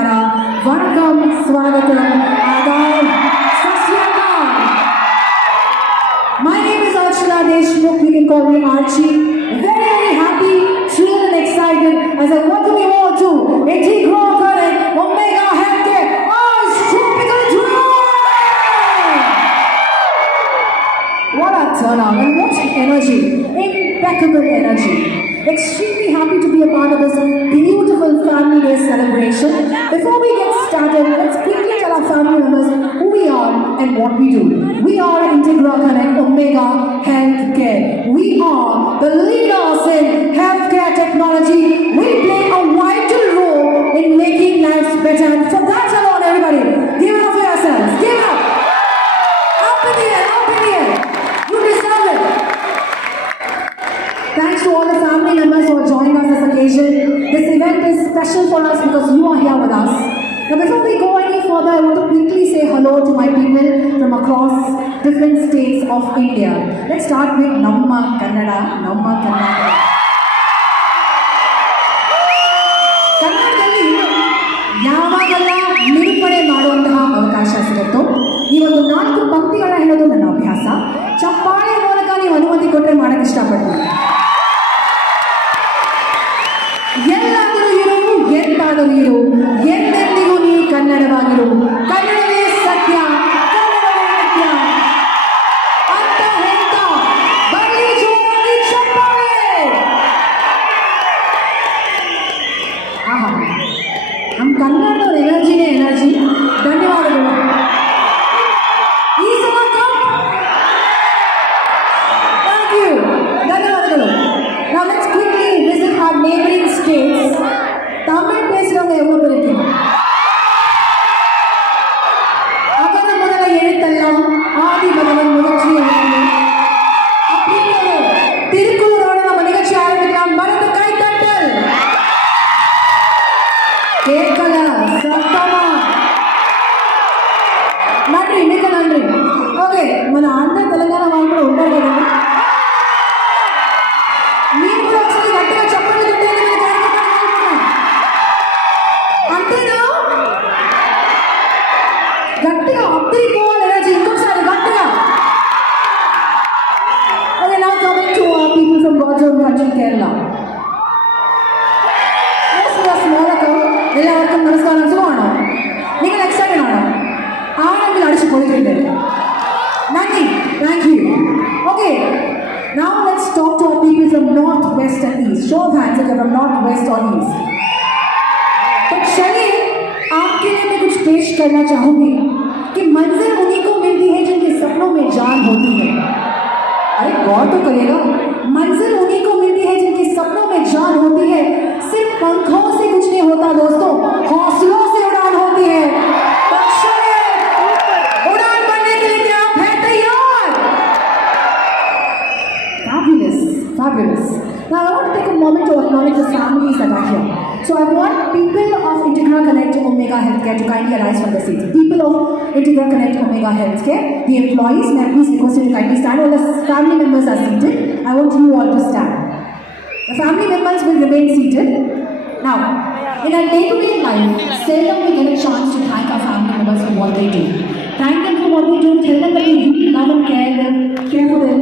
ನಮಸ್ಕಾರ, ವಣಕಂ, ಸ್ವಾಗತಂ, ಆದಾಬ್, ಸತ್ Shri Akal. My name is Archana Deshmukh. You can call me Archie. Very, very happy, thrilled and excited as I welcome you all to Integra Connect Omega Healthcare. Oh, it's tropical dream! What a turnout and what energy, impeccable energy. Extremely happy to be a part of this beautiful Family Day celebration. Before we get started, let's quickly tell our family members who we are and what we do. We are Integra Connect Omega Healthcare. We are the leaders in healthcare technology. We play a vital role in making lives better. And for that alone, everybody, give it up for yourselves. Give it up. Up in the air, up in the air. You deserve it. Thanks to all the family members who are joining us this occasion. This event is special for us because you are here with us. Now before we go any further, I want to quickly say hello to my people from across different states of India. Let's start with Namma Kannada. Namma Kannada. ಕನ್ನಡದಲ್ಲಿ ಯಾವಾಗೆಲ್ಲ ನಿರೂಪಣೆ ಮಾಡುವಂತಹ ಅವಕಾಶ ಸಿಗುತ್ತೋ ಈ ಒಂದು 4 ಪಂಕ್ತಿಗಳ ಹೇಳೋದು ನನ್ನ ಅಭ್ಯಾಸ. ಚಪ್ಪಾಳೆ ಮೂಲಕ ನೀವು ಅನುಮತಿ ಕೊಟ್ಟರೆ ಮಾಡಕ್ಕೆ ಇಷ್ಟಪಡ್ತೀನಿ. ಎಲ್ಲಾದರೂ ಇರು, ಎಂದಾದರೂ ಇರು, ಎಂದೆಂದಿಗೂ ನೀವು ಕನ್ನಡವಾಗಿರು. ಕನ್ನಡವೇ ಸತ್ಯ, ಕನ್ನಡವೇ ನಿತ್ಯ ಅಂತ ಹೇಳ್ತಾ ಬನ್ನಿ ಜೋರಾಗಿ ಚಪ್ಪಾಳೆ. ಆಹಾ, ನಮ್ಮ ಕನ್ನಡದವ್ರ ಎನರ್ಜಿನೇ ಎನರ್ಜಿ. ಧನ್ಯವಾದಗಳು. ಈ ಸಲ ಥ್ಯಾಂಕ್ ಯು, ಧನ್ಯವಾದಗಳು. Now let's quickly visit our neighboring states. Tamil பேசுறவங்க எவ்வளவு பேர் இருக்கீங்க? அகர முதல எழுத்தெல்லாம் ஆதி பகவன் முயற்சி அப்படின்னு திருக்குறளோட நம்ம நிகழ்ச்சி ஆரம்பிக்கலாம். மறந்து கை தட்டல் கேட்கல சத்தமா. நன்றி, மிக நன்றி. ఓకే, మన ఆంధ్ర తెలంగాణ వాళ్ళు కూడా ఉంటారు కదా, మీరు కూడా ఒకసారి గట్టిగా చెప్పండి. అంతేనా? గట్టిగా అద్దరిపోవాలి ఎనర్జీ. ఇంకొకసారి గట్టిగా. Okay, now coming to people from God's own country, Kerala. എല്ലാവർക്കും നമസ്കാരം. സുഖമാണോ? നിങ്ങൾ എക്സൈറ്റഡ് ആണോ? ആണെങ്കിൽ അടിച്ചു പോയിട്ടുണ്ട്. നന്ദി, thank you. Okay, now let's talk to our people from north, west and east. Show of hands if you're from north, west or east. तो चलिए आपके लिए मैं कुछ पेश करना चाहूंगी कि मंजिल उन्हीं को मिलती है जिनके सपनों में जान होती है. अरे गौर तो करिएगा, मंजिल उन्हीं को मिलती है जिनके सपनों में जान होती है. सिर्फ पंखों से कुछ नहीं होता दोस्तों, हौसलों से उड़ान होती है. उड़ान बनने के लिए क्या आप हैं तैयार? Fabulous, fabulous. Now I want to take a moment to acknowledge the families that are here. So I want people of Integra Connect Omega Healthcare to kindly arise from the seats. People of Integra Connect Omega Healthcare, the employees, may I please request you to kindly stand. All the family members are seated. I want you all to stand. The family members will remain seated. Now, in our day-to-day life, seldom we get a chance to thank our family members for what they do. Thank them for what they do. Tell them that we really love and care for them.